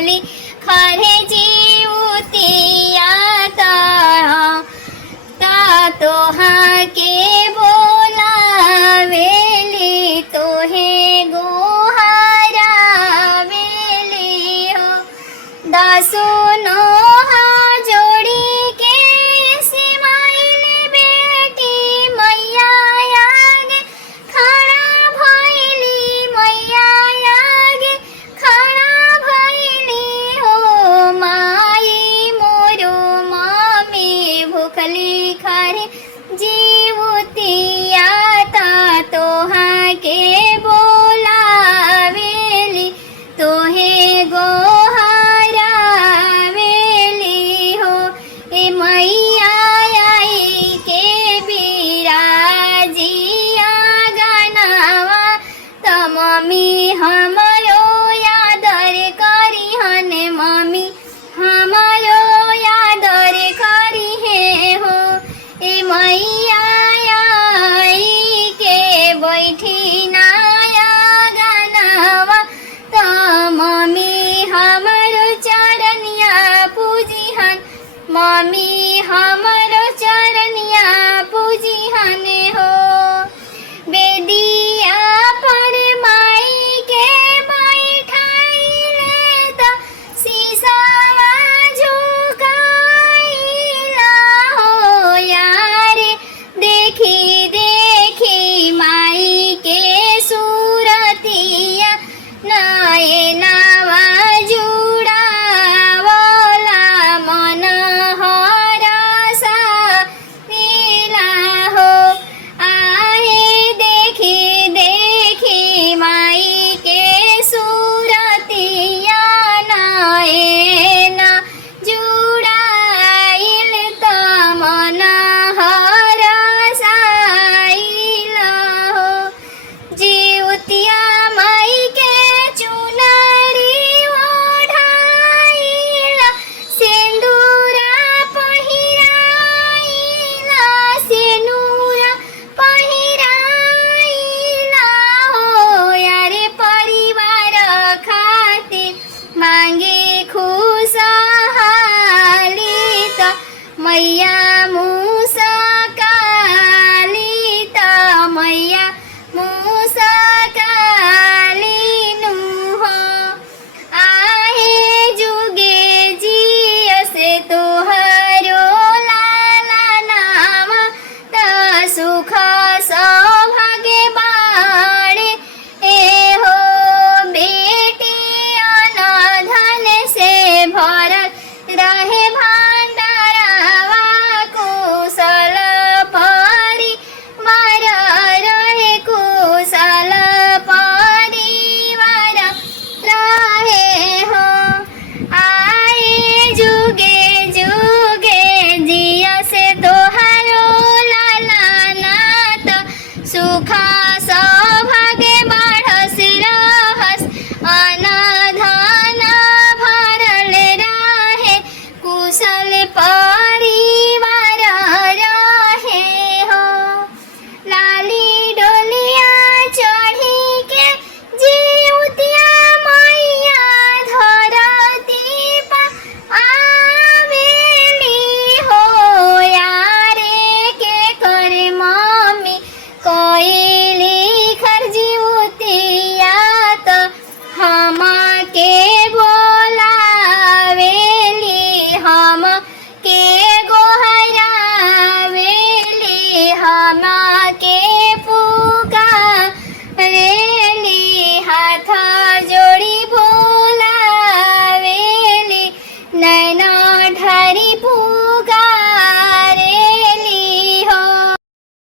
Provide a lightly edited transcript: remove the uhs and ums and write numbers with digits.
भूखली खरे जीवतिया ता तोहा के बोलावेली तोहे गोहरावेली हो दासो नोहा जोड़ी के सिमाइले बेटी मैया आगे खड़ा भइली मैया आगे खड़ा भइली हो माई मोरो मम्मी भूखली खरे जीवतिया ता तोहा के बोलावेली तोहे गोहरावेली हो ए मैया आई के बिराजिया गनावा त मम्मी हमरो यादर करिहन मम्मी हमरो यादर करिहे हो ए मैया आई के बैठी नाया गनावा त मम्मी हमरो चरनिया पूजिहन मम्मी हमरो चरनिया पूजिहन हो बेदिया पर माई के बैठाइले त सीसावा झुकाइला हो यारे देखी देखी माई के सूरतिया नयनावा जुड़ावला मन हरसा मिला हो आहे देखी देखी माई के सूरतिया नयना जुड़ाइल त मन हरसाइल हो जीवतिया माई के चुनरी ओढ़ाइला सेंदूरा पहिराइला सेनुरा पहिराइला हो यारे परिवार खातिर मांगे खुशहाली त मैया मुसकाली त मैया मुसकाली नु हो आहे जुगे जियसे तोहरो लाला नाम त सुख सौभाग्य बाणे ए हो बेटी अनधन से भरल रहे भंडारवा कुशल परिवार रहे कुशल परिवार रहे हो आए जुगे जुगे जिया से तोहरो लाला नाथ सुख